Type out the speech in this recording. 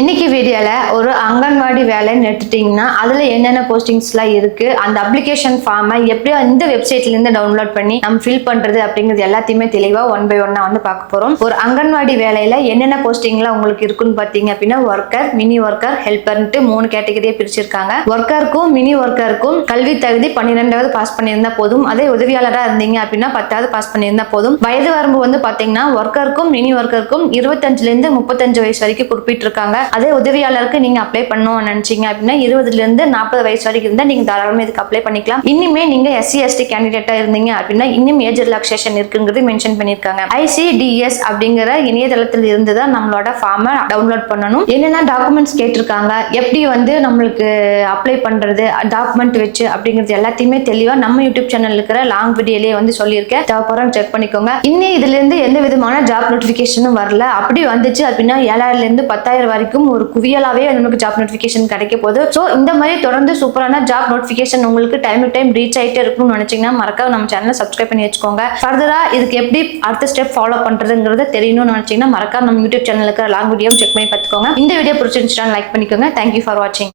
இன்னைக்கு வீடியோவில் ஒரு அங்கன்வாடி வேலைன்னு நெட்டுட்டிங்கன்னா அதில் என்னென்ன போஸ்டிங்ஸ்லாம் இருக்குது அந்த அப்ளிகேஷன் ஃபார்மை எப்படியோ இந்த வெப்சைட்லேருந்து டவுன்லோட் பண்ணி நம்ம ஃபில் பண்ணுறது அப்படிங்கிறது எல்லாத்தையுமே தெளிவாக ஒன் பை ஒன்னாக வந்து பார்க்க போகிறோம் ஒரு அங்கன்வாடி வேலையில் என்னென்ன போஸ்டிங்லாம் உங்களுக்கு இருக்குன்னு பார்த்தீங்க அப்படின்னா ஒர்க்கர் மினி ஒர்க்கர் ஹெல்ப்பர்ன்ட்டு மூணு கேட்டகரியாக பிரிச்சிருக்காங்க. ஒர்க்கருக்கும் மினி ஒர்க்கருக்கும் கல்வி தகுதி பன்னிரெண்டாவது பாஸ் பண்ணியிருந்தா போதும். அதே உதவியாளராக இருந்தீங்க அப்படின்னா பத்தாவது பாஸ் பண்ணியிருந்தா போதும். வயது வரம்பு வந்து பார்த்தீங்கன்னா ஒர்க்கருக்கும் மினி ஒர்க்கருக்கும் இருபத்தஞ்சுலேருந்து முப்பத்தஞ்சு வயசு வரைக்கும் குறிப்பிட்டிருக்காங்க. அதே உதவியாளருக்கு நீங்க அப்ளை பண்ணணும் நினைச்சீங்க அப்படின்னா இருபதுல இருந்து நாற்பது வயசு வரைக்கும் இருந்தா நீங்க தாராளமா இதுக்கு அப்ளை பண்ணிக்கலாம். இனிமே நீங்க எஸ்சி எஸ்டி கேண்டிடேட்டா இருந்தீங்க அப்படின்னா இன்னும் ஏஜ் ரிலாக்ஸேஷன் இருக்குங்கிறது மென்ஷன் பண்ணிருக்காங்க ஐசிடிஎஸ் அப்படிங்கிற இணையதளத்தில் இருந்து தான் நம்மளோட ஃபார்மை டவுன்லோட் பண்ணணும். என்னென்ன டாக்குமெண்ட்ஸ் கேட்டிருக்காங்க? எப்படி வந்து நம்மளுக்கு அப்ளை பண்றது? டாக்குமெண்ட் வச்சு அப்படிங்கிறது எல்லாத்தையுமே தெளிவா நம்ம யூடியூப் சேனல் இருக்கிற லாங் வீடியோலயே வந்து சொல்லியிருக்கேன். தேவைப்படுறோம் செக் பண்ணிக்கோங்க. இன்னும் இதுல இருந்து எந்த விதமான ஜாப் நோட்டிஃபிகேஷனும் வரல. அப்படி வந்துச்சு. அப்படின்னா ஏழாயிரம்லேருந்து பத்தாயிரம் வரைக்கும் ஒரு குவியலாகவே நமக்கு ஜாப் நோட்டிஃபிகேஷன் கிடைக்க போகுது. ஸோ இந்த மாதிரி தொடர்ந்து சூப்பரான ஜாப் நோட்டிஃபிகேஷன் உங்களுக்கு டைம் டு டைம் ரீச் ஆகிட்டே இருக்கணும்னு நினச்சிங்கன்னா மறக்காம நம்ம சேனலை சப்ஸ்கிரைப் பண்ணி வச்சுக்கோங்க. ஃபர்தரா இதுக்கு எப்படி அடுத்த ஸ்டெப் ஃபாலோ பண்ணுறதுங்கிறத தெரியணும்னு நினைச்சீங்கன்னா மறக்காம நம்ம யூடியூப் சேனலுக்கு லாங் வீடியோ செக் பண்ணி பார்த்துக்கோங்க. இந்த வீடியோ பிடிச்சிருந்துச்சுன்னா லைக் பண்ணிக்கோங்க. தேங்க்யூ ஃபார் வாட்சிங்